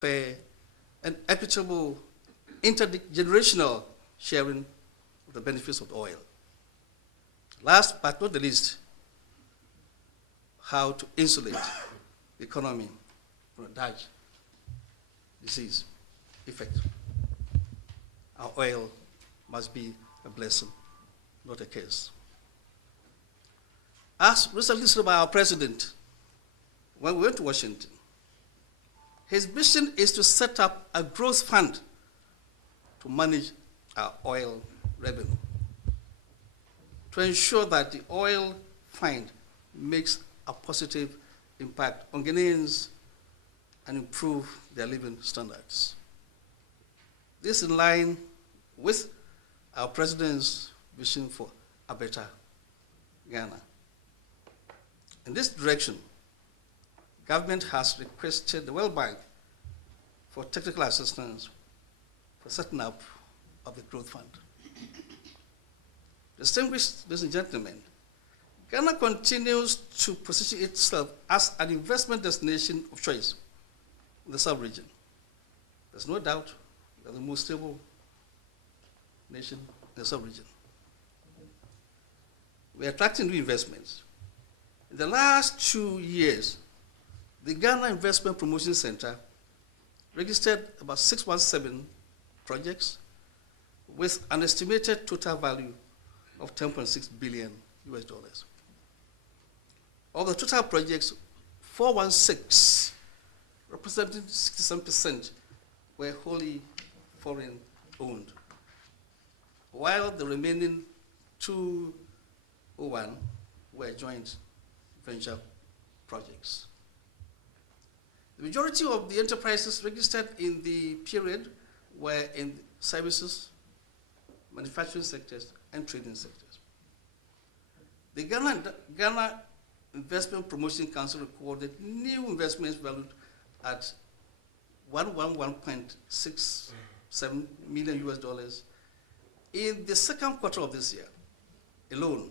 fair, and equitable intergenerational sharing of the benefits of oil. Last but not the least, how to insulate the economy from a Dutch disease effect. Our oil must be a blessing, not a curse. As recently said by our president, when we went to Washington, his mission is to set up a growth fund to manage our oil revenue, to ensure that the oil find makes a positive impact on Ghanaians and improve their living standards. This is in line with our president's vision for a better Ghana. In this direction, government has requested the World Bank for technical assistance for setting up of the growth fund. Distinguished ladies and gentlemen, Ghana continues to position itself as an investment destination of choice in the sub-region. There's no doubt we are the most stable nation in the sub-region. We are attracting new investments. In the last 2 years, the Ghana Investment Promotion Center registered about 617 projects with an estimated total value of $10.6 billion US dollars. Of the total projects, 416, representing 67%, were wholly foreign owned, while the remaining 201 were joint venture projects. The majority of the enterprises registered in the period were in services, manufacturing sectors, and trading sectors. The Ghana Investment Promotion Council recorded new investments valued at 111.67 million US dollars in the second quarter of this year alone,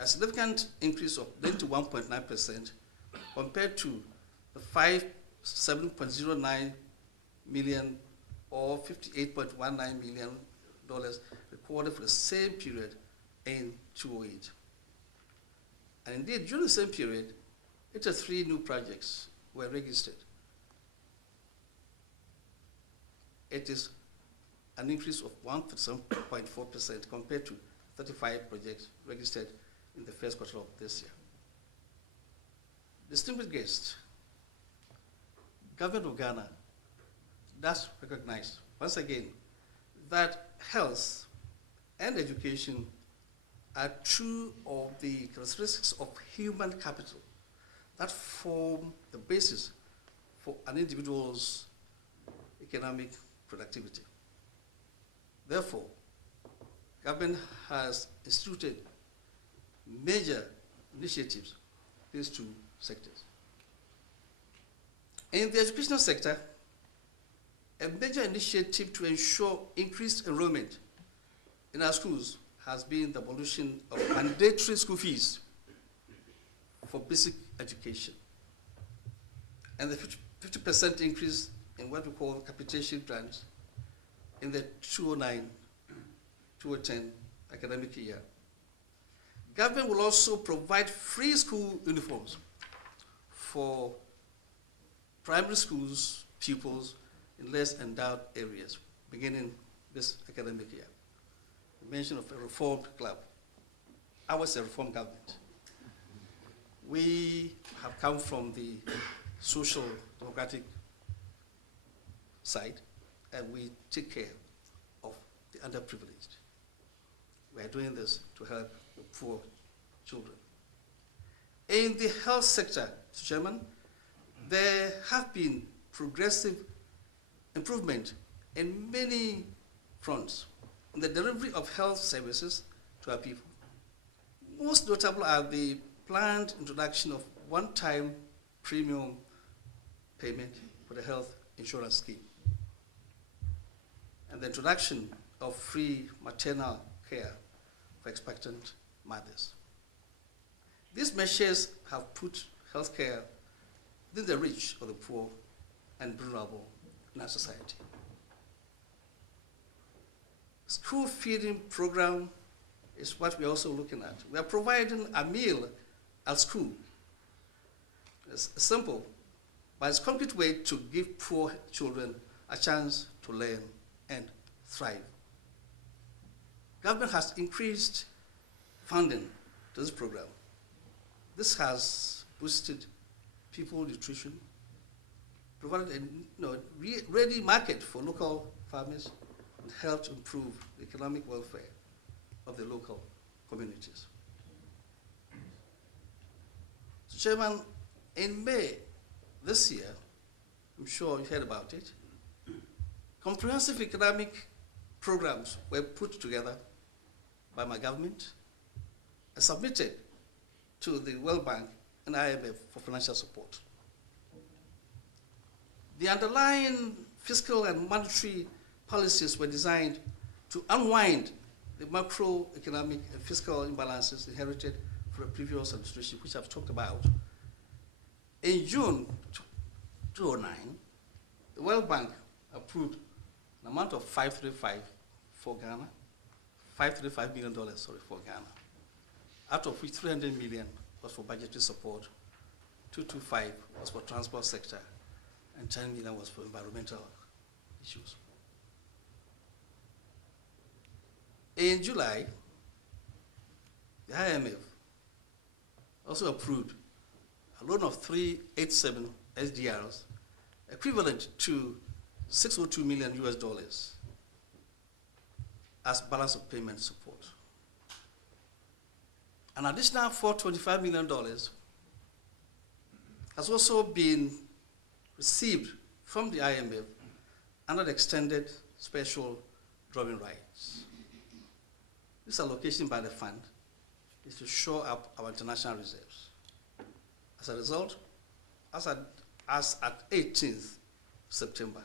a significant increase of 91.9% compared to the 57.09 million or $58.19 million recorded for the same period in 2008. And indeed, during the same period, 83 new projects were registered. It is an increase of 1.4% compared to 35 projects registered in the first quarter of this year. Distinguished guests, Government of Ghana does recognize, once again, that health and education are two of the characteristics of human capital that form the basis for an individual's economic productivity. Therefore, government has instituted major initiatives in these two sectors. In the educational sector, a major initiative to ensure increased enrollment in our schools has been the abolition of mandatory school fees for basic education and the 50% increase in what we call capitation grants in the 2009-2010 academic year. Government will also provide free school uniforms for primary schools pupils in less endowed areas beginning this academic year. The mention of a reformed club. Ours a reformed government. We have come from the social democratic side, and we take care of the underprivileged. We are doing this to help the poor children. In the health sector, Mr. Chairman, there have been progressive improvement in many fronts in the delivery of health services to our people. Most notable are the planned introduction of one-time premium payment for the health insurance scheme and the introduction of free maternal care for expectant mothers. These measures have put healthcare within the reach of the poor and vulnerable in our society. School feeding program is what we're also looking at. We are providing a meal at school. It's simple, but it's a concrete way to give poor children a chance to learn and thrive. Government has increased funding to this program. This has boosted people's nutrition, provided a ready market for local farmers, and helped improve the economic welfare of the local communities. So, Chairman, in May this year, I'm sure you heard about it, comprehensive economic programs were put together by my government and submitted to the World Bank and IMF for financial support. The underlying fiscal and monetary policies were designed to unwind the macroeconomic and fiscal imbalances inherited from the previous administration, which I've talked about. In June 2009, the World Bank approved an amount of $535 million for Ghana, out of which $300 million was for budgetary support, 225 was for transport sector, and 10 million was for environmental issues. In July, the IMF also approved a loan of 387 SDRs, equivalent to $602 million as balance of payment support. An additional $425 million has also been received from the IMF under the extended special drawing rights. This allocation by the fund is to shore up our international reserves. As a result, as at 18th September,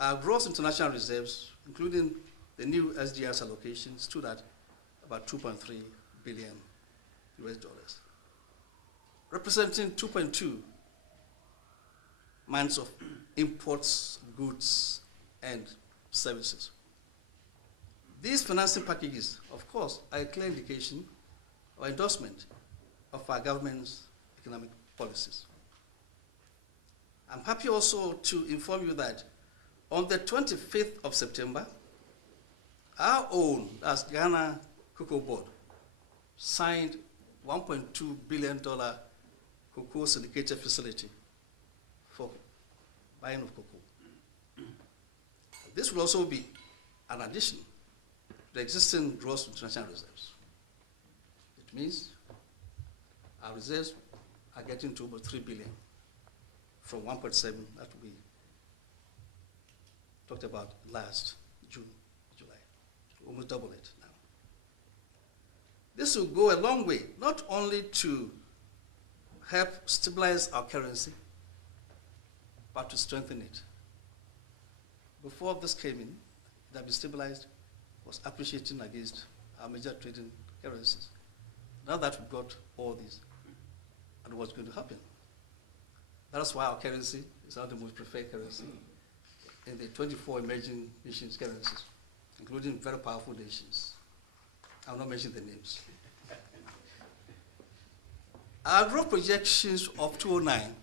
our gross international reserves, including the new SDRs allocation, stood at about $2.3 billion, representing 2.2 months of imports, goods, and services. These financing packages, of course, are a clear indication or endorsement of our government's economic policies. I'm happy also to inform you that on the 25th of September, our own, as Ghana Cocoa Board, signed $1.2 billion cocoa syndicated facility for buying of cocoa. This will also be an addition to the existing gross international reserves. It means our reserves are getting to about $3 billion from 1.7 that we talked about last June, July. Almost double it now. This will go a long way, not only to help stabilize our currency, but to strengthen it. Before this came in, it had been stabilized, was appreciating against our major trading currencies. Now that we've got all these, and what's going to happen? That's why our currency is now the most preferred currency in the 24 emerging nations currencies, including very powerful nations. I'll not mention the names. Our growth projections of 2009